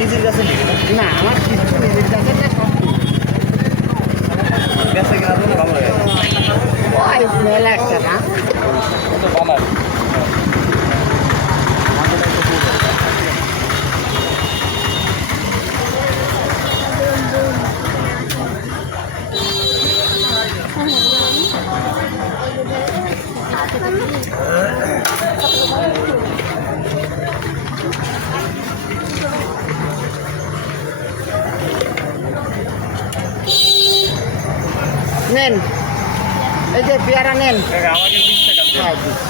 নিজের কাছে নেই না আমার কিছু নিজের কাছে না, সব বেচা কেনা তো ভালো লাগে ওই মেলা একটা না তো বানার নেন, এই যে পেয়ারা নেন। আমাকে 20 টাকা দেন। হ্যাঁ, দিচ্ছি।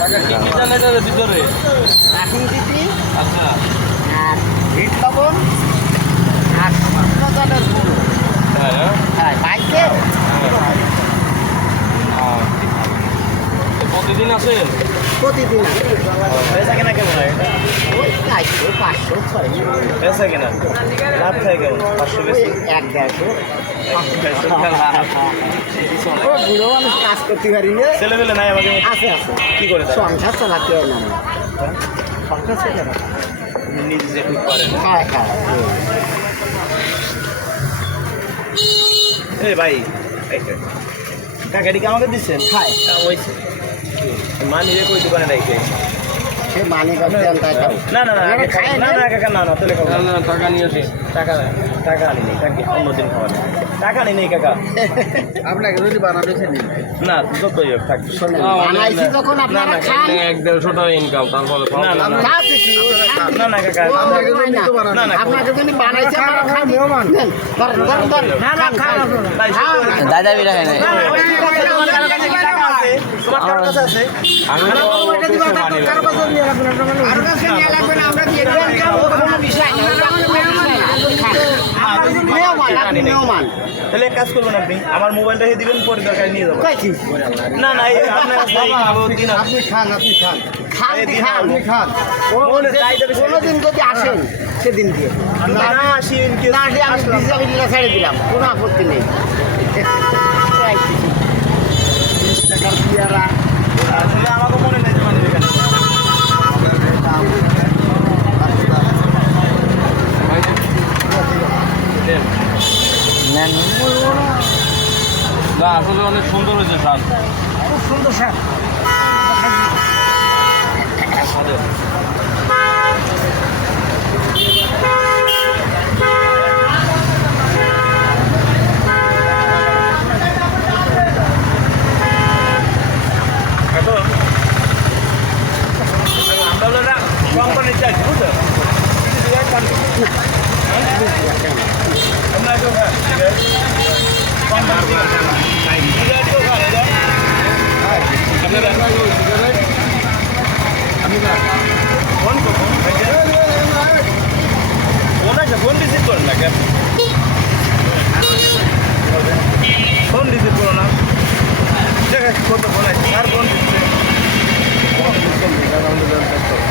টাকা কি কি জানেন এর ভিতরে? এখন দিদি আচ্ছা আর ভিট লবণ আর মজাদার গুঁড়ো। হ্যাঁ হ্যাঁ, বাইকে প্রতিদিন আসেন? প্রতিদিন আছে। বেচা কেনা কেমন হয়? ওই 400, 500, 600, বেচা কেনা লাভ খায় কেমন? 500 ওই বেশি 1-150। ও ও বুড়ো মানুষ কাজ করতে পারি না। ছেলে পেলে নাই আমাকে আছে আছে, কি করে তারা? সংসার চালাতে হয় না আমার। সংসার চালাতে হয়। নিজে যে ঠিক পারেন হ্যাঁ হ্যাঁ, এই ভাই কাকাটিকে আমাকে দিচ্ছেন খায়। হয়েছে মানি রে কই দোকানে রাখে সে মানে করতেন তাই খাও। না না না এবারে খায় না না? না কাকা না না তাহলে খাবো না টাকা নিয়ে আসি টাকা টাকা আনি নেই কাকি অন্যদিন খাওয়ালে টাকা আনি নেই কাকা আপনাকে যদি বানাতে নিন। না যতই হোক থাক শোনেন, বানাইছি যখন আপনারা খান। 1-150 টাকা ইনকাম তারপরে না না না খাতে কি, ও খান। না না কাকা ও আপনাকে হয় না। না না আপনাকে যদি বানাইছে আপনারা খান। নেন, ধরেন, ধরেন, ধরেন। খান। ভাই দাদা বিরা কেন তোমার কার কাছে আছে আমি তো কারো কাছে নিয়ে লাগবে না, আমরা দিয়ে দেব। কোনো বিষয় না, ওটা কোনো বিষয় না। খান। মেহমান, আপনি মেহমান। তাহলে এক কাজ করবেন আপনি আমার মোবাইলটা দিয়ে দিবেন পরে দরকার নিয়ে যাবো কইছি? না না এই আপনার কাছে খাবো দিন আপনি খান। খান, এই দিন খান। আপনি খান। কোনোদিন যদি আসেন সেদিন দিয়ে না না আসেন কি না আসে আমি বিজাবিল্লা ছেড়ে দিলাম, কোনো আপত্তি নেই। 20 টাকার পেয়ারা। আসলে আমাকে মনে নেই যে মানে এখানে না আসলে অনেক সুন্দর হয়েছে শাক খুব সুন্দর স্যার। এখন আমরা হলো না কোম্পানির চাইছি বুঝলেন আমরা এখন ফোন রিসিভ করেন না কেন ফোন রিসিভ করো না ঠিক আছে কত ফোন আছে আর ফোন দিচ্ছে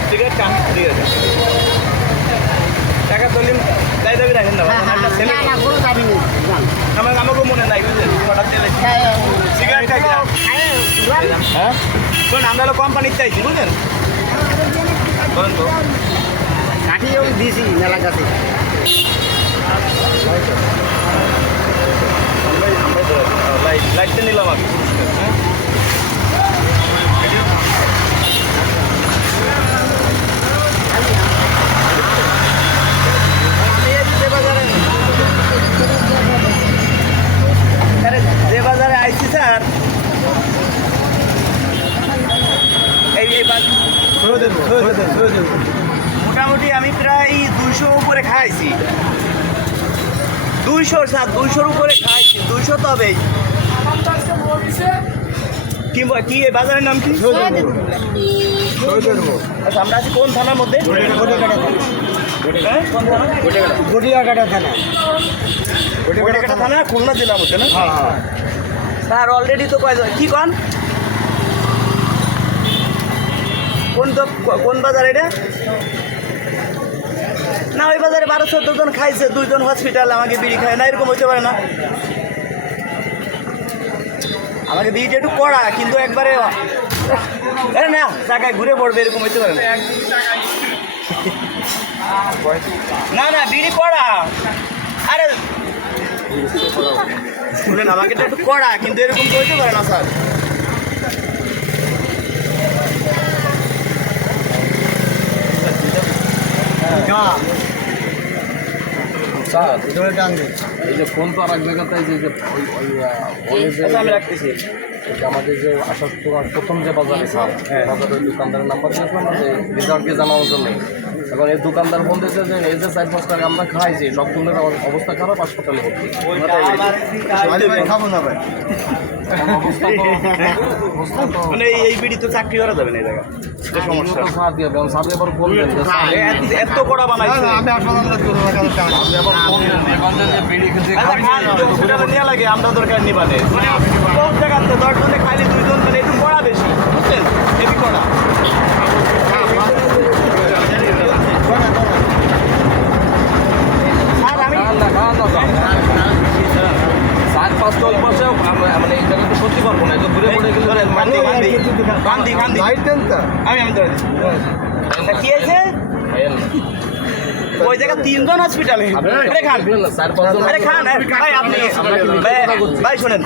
ঠিক আছে ঠিক আছে টাকা তুলিম তাই দাবি রাখেন না ছেলে না, কোনো দাবি নেই। যান। আমাকে মনে নাই বুঝলেন হঠাৎ তেলে সিগারেট খাই হ্যাঁ শোন আমরা হলো কোম্পানির চাইছি বুঝলেন বলেন তো কাঠিয়েও দিয়েছি মেলা কাছে। লাইটটা নিলাম আমি হ্যাঁ যে বাজারে আইছি স্যার এই মোটামুটি আমি প্রায় 200 উপরে খাইছি 200 স্যার 200-র উপরে খাইছি 200 তবেই কি কি এই বাজারের নাম কি আচ্ছা আমরা আছি কোন থানার মধ্যে হ্যাঁ কোন থানা গড়িয়াঘাটা থানা। ওই টাকাটা থানা খুলনা জেলা মধ্যে না স্যার অলরেডি তো কি কন কোন বাজার এটা না ওই বাজারে 12-14 জন খাইছে 2 জন হসপিটাল আমাকে বিড়ি খায় না এরকম হতে পারে না আমাকে বিড়িটা একটু কড়া কিন্তু একবারে না টাকায় ঘুরে পড়বে এরকম হতে পারে না না বিড়ি কড়া আরে শুনেন আমাকে একটু কড়া কিন্তু এরকম তো হতে পারে না স্যার স্যার এই যে ফোন তো আর এক জায়গাতে আমি রাখতেছি আমাদের যে আসার প্রথম যে বাজারে স্যার বাজারের দোকানদারের নাম্বার দিয়েছিলাম যে রেজাল্টকে জানানোর জন্য এখন এই দোকানদার বলতেছে যে এই যে 4-5 টাকা আমরা খাইছি সবগুলোর অবস্থা খারাপ হাসপাতালে ভর্তি খাবো না ভাই মানে এই বিড়ি তো চাকরি করা যাবে না এই জায়গা সমস্যা সার দিয়ে দেবেন সার এবার বলবেন যে এত কড়া বানাইছে নেওয়া লাগে আমরা দরকার নিবানে সব জায়গাতে 10 জনে খাইলে 2 জন মানে একটু কড়া বেশি বুঝছেন হেভি কড়া মানে এই জায়গাটা সত্যি পারবো না ঘুরে পড়ে গেলে আমি ধরে কি আছে ওই জায়গা 3 জন হসপিটালে আরে খান আরে খান ভাই আপনি ভাই শুনেন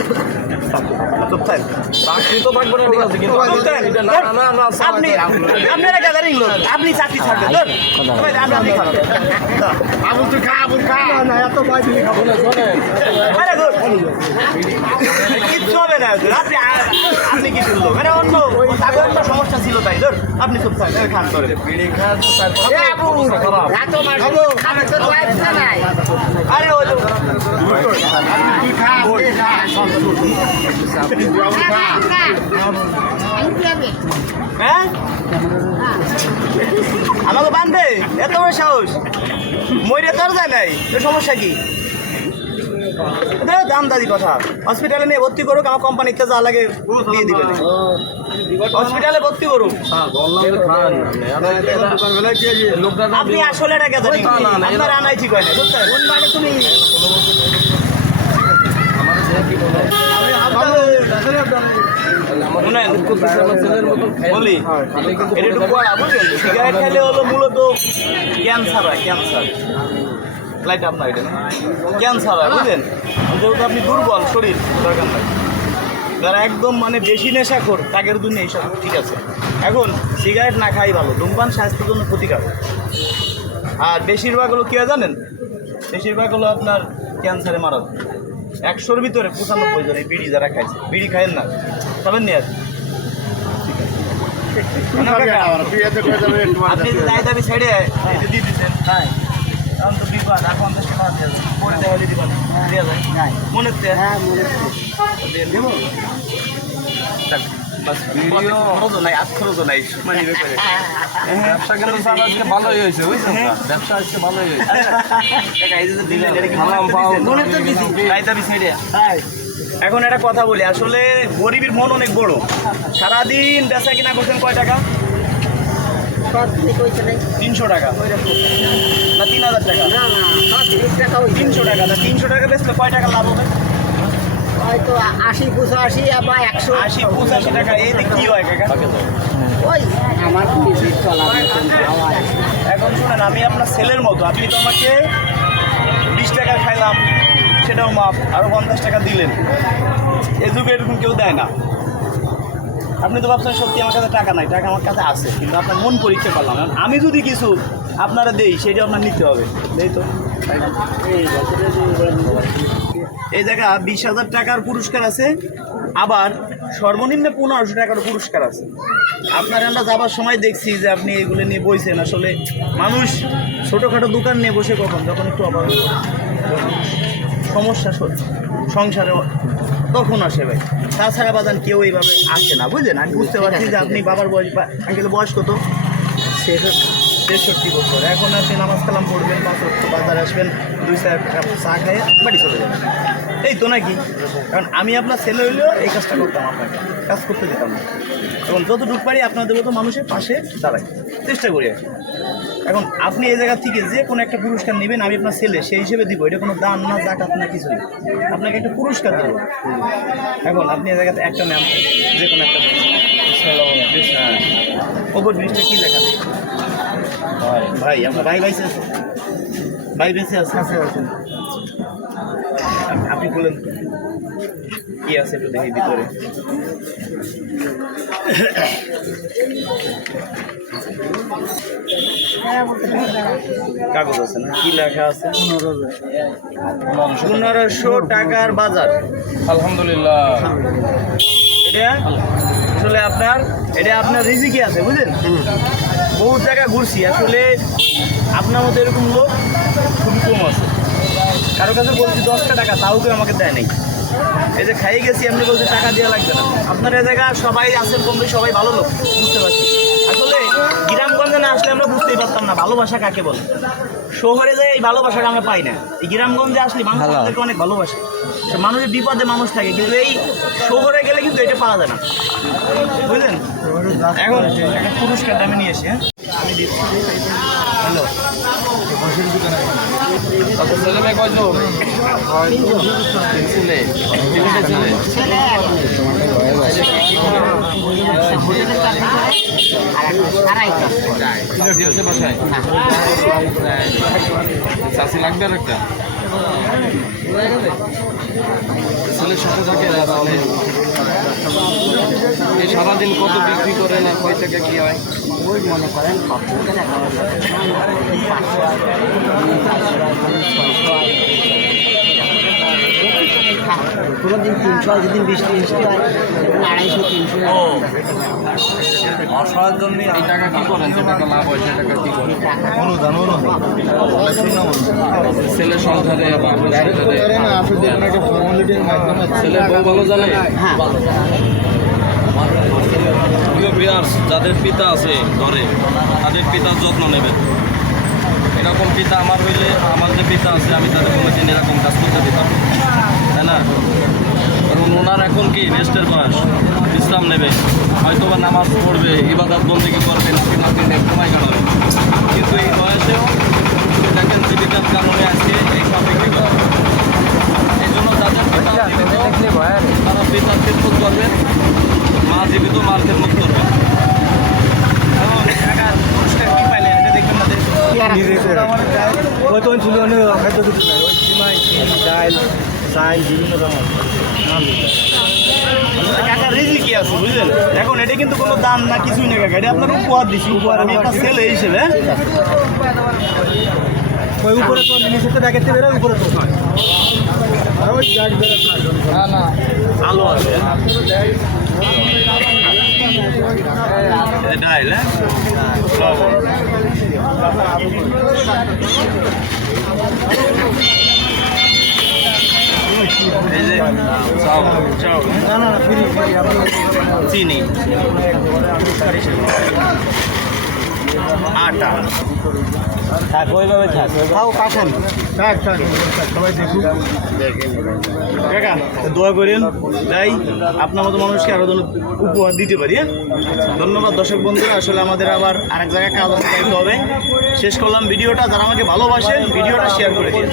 আপনি আপনারা গ্যাদারিং লোক আপনি চাকরি ছাড়বেন কিচ্ছু হবে না আপনি আপনি কি শুনলো মানে অন্য সমস্যা ছিল তাই ধর আপনি চুপ থাকেন খান করে আরে ওই হ্যাঁ আমাকে বাঁধবে এত বড় সাহস ময়ূরে তোর যায় নাই তোর সমস্যা কি দাম দাদি কথা হসপিটালে নিয়ে ভর্তি করুক আমার কোম্পানিতে যা লাগে দিয়ে দিবে হসপিটালে ভর্তি করুক আপনি আসলে এটা গেছে আপনার আনাই ঠিক হয় না তুমি বলি এটা একটু কড়া বুঝলেন সিগারেট খেলে হলো মূলত ক্যান্সার হয় ক্যান্সার লাইট আপনার এটা ক্যান্সার হয় বুঝলেন যেহেতু আপনি দুর্বল শরীর দরকার নাই যারা একদম মানে বেশি নেশাখোর তাদের জন্য এইসব ঠিক আছে এখন সিগারেট না খাই ভালো ধূমপান স্বাস্থ্যের জন্য ক্ষতিকারক আর বেশিরভাগ হলো কী হয় জানেন বেশিরভাগ হলো আপনার ক্যান্সারে মারা 100-র ভিতরে 95 জন এই বিড়ি যারা খাইছে বিড়ি খাইেন না খাবেন নি আর আপনি দায় দাবি ছেড়ে দিয়ে দিচ্ছেন হ্যাঁ এখন তো বিপদ আর 50 টাকা পরে দেওয়া দিতে পারেন দেওয়া যায় মনে হচ্ছে হ্যাঁ মনে হচ্ছে নাই আজখরচও নাই মানে ব্যবসা কিন্তু স্যার আজকে ভালোই হয়েছে বুঝছেন ব্যবসা আজকে ভালোই হয়েছে এখন একটা কথা বলি আসলে গরিবের মন অনেক বড় সারাদিন বেচা কিনা করছেন কয় টাকা 300 টাকা না 3000 টাকা 300 টাকা 300 টাকা বেচলে কয় টাকা লাভ হবে হয়তো 80-85 বা 180-85 টাকা এই কি হয় কাকা ওই আমার নিজের চলা এখন শুনেন আমি আপনার ছেলের মতো আপনি তো আমাকে 20 টাকা খাইলাম সেটাও মাপ আরও 50 টাকা দিলেন এ যুগে এরকম কেউ দেয় না আপনি তো ভাবছেন সত্যি আমার কাছে টাকা নাই টাকা আমার কাছে আছে কিন্তু আপনার মন পরীক্ষা করলাম আমি যদি কিছু আপনারা দেই সেটা আপনার নিতে হবে দেই তো এই জায়গা 20,000 টাকার পুরস্কার আছে আবার সর্বনিম্ন 1500 টাকার পুরস্কার আছে আপনার আমরা যাবার সময় দেখছি যে আপনি এগুলো নিয়ে বইছেন আসলে মানুষ ছোটোখাটো দোকান নিয়ে বসে কখন যখন একটু অভাব সমস্যা সংসারে তখন আসে ভাই তাছাড়া বাজান কেউ এইভাবে আসে না বুঝলেন আমি বুঝতে পারছি যে আপনি বাবার বয়স আঙ্কেল বয়স কত 63 বছর। এখন আপনি নামাজ কালাম পড়বেন, 5 ওয়াক্ত বাজারে আসবেন, 2-4 কাপ চা খেয়ে বাড়ি চলে যাবেন, এই তো নাকি? কারণ আমি আপনার ছেলে হইলেও এই কাজটা করতাম, আপনাকে কাজ করতে দিতাম না। এখন যতটুকু পারি আপনাদের মতো মানুষের পাশে দাঁড়াই, চেষ্টা করি আর কি। এখন আপনি এই জায়গা থেকে যে কোনো একটা পুরস্কার নেবেন, আমি আপনার ছেলে সেই হিসেবে দিব, এটা কোনো দান না, জাকাত না, কিছুই। আপনাকে একটা পুরস্কার দেবো। এখন আপনি এই জায়গাতে একটা নেন, যে কোনো একটা ওপর জিনিসটা কী লেখা? ভাই আপনার ভাই বেঁচে আছে? ভাই বেঁচে আছে? আপনি বলেন কি আছে একটু দেখি ভিতরে। কাগজ আছে না? কি লেখা আছে? 1500 টাকার বাজার। আলহামদুলিল্লাহ। এটা আসলে আপনার রিজিকে আছে, বুঝলেন? বহু জায়গা ঘুরছি, আসলে আপনার মতো এরকম লোক খুবই কম আছে। কারো কাছে বলছি 10টা টাকা, তাও কেউ আমাকে দেয় নাই। এই যে খাইয়ে গেছি, এমনি বলছে টাকা দেওয়া লাগবে না। আপনার এই জায়গা সবাই আছেন কম বেশি, সবাই ভালো লোক, বুঝতে পারছি। আসলে গ্রামগঞ্জে না আসলে আমরা বুঝতেই পারতাম না ভালোবাসা কাকে বলে। শহরে যাই এই ভালোবাসাটা আমরা পাই না। এই গ্রামগঞ্জে আসলে মানুষ আমাদেরকে অনেক ভালোবাসে, মানুষের বিপদে মানুষ থাকে, কিন্তু এই শহরে গেলে কিন্তু এটা পাওয়া যায় না, বুঝলেন? এখন একটা পুরস্কারটা আমি নিয়ে এসি। হ্যাঁ, আমি দিচ্ছি। হ্যালো, ছেলে মেয়ে কয়জন? ছেলে বাসায় চাষি লাগবে আর একটা ছেলের সাথে থাকে। এই সারাদিন কত বিক্রি করেন আর কয় টাকা কি হয়? ওই মনে করেন কোনো দিন 300 হয়, যেদিন বৃষ্টি হয় 250-300। অসহায়ের জন্য এই টাকা কি করেন? যে টাকা লাভ হয় সে টাকা কি করেন? ছেলের সংসারে ছেলের বউ ভালো জানে। হ্যাঁ, প্রিয় ভিউয়ার্স, যাদের পিতা আছে ঘরে তাদের পিতার যত্ন নেবেন। এরকম পিতা আমার হইলে, আমার যে পিতা আছে আমি তাদের কোনোদিন এরকম কাজ করতে দিতাম, তাই না? কারণ ওনার এখন কি রেস্টের বয়স, বিশ্রাম নেবে, হয়তো বা নামাজ পড়বে, ইবাদত বন্দেগী করবে, নাতি নাতিদের সময় কাটাবে, কিন্তু এই বয়সেও দেখেন জীবিকার কারণে আজকে এই সব বিক্রি করা। এই জন্য যাদের পিতা জীবিত তারা পিতার খেদমত করবেন, মা জীবিত মার খেদমত করবেন। পুরস্কার কি পাইলেন এটা দেখবেন না? কাকা রিজি কি আছে, বুঝলেন? এখন এটা কিন্তু কোনো দাম না, কিছুই না কাকা, এটা আপনার উপহার দিচ্ছি, উপহার। আমি একটা ছেলে হিসেবে ওই উপরে তো নিচে তো ব্যাগের থেকে বেরোয়, উপরে তো আলো আছে, ডাইল, হ্যাঁ, লবণ। এই যে চাউ, চিনি, আটা, থাক ওইভাবে থাক, খাও কাছেন। সবাই দেখুন, কাকা দোয়া করেন যাই আপনার মতো মানুষকে আরো উপহার দিতে পারি। হ্যাঁ, ধন্যবাদ দর্শক বন্ধুরা। আসলে আমাদের আবার আরেক জায়গায় কাজ যাইতে হবে। শেষ করলাম ভিডিওটা। যারা আমাকে ভালোবাসেন ভিডিওটা শেয়ার করে দিন।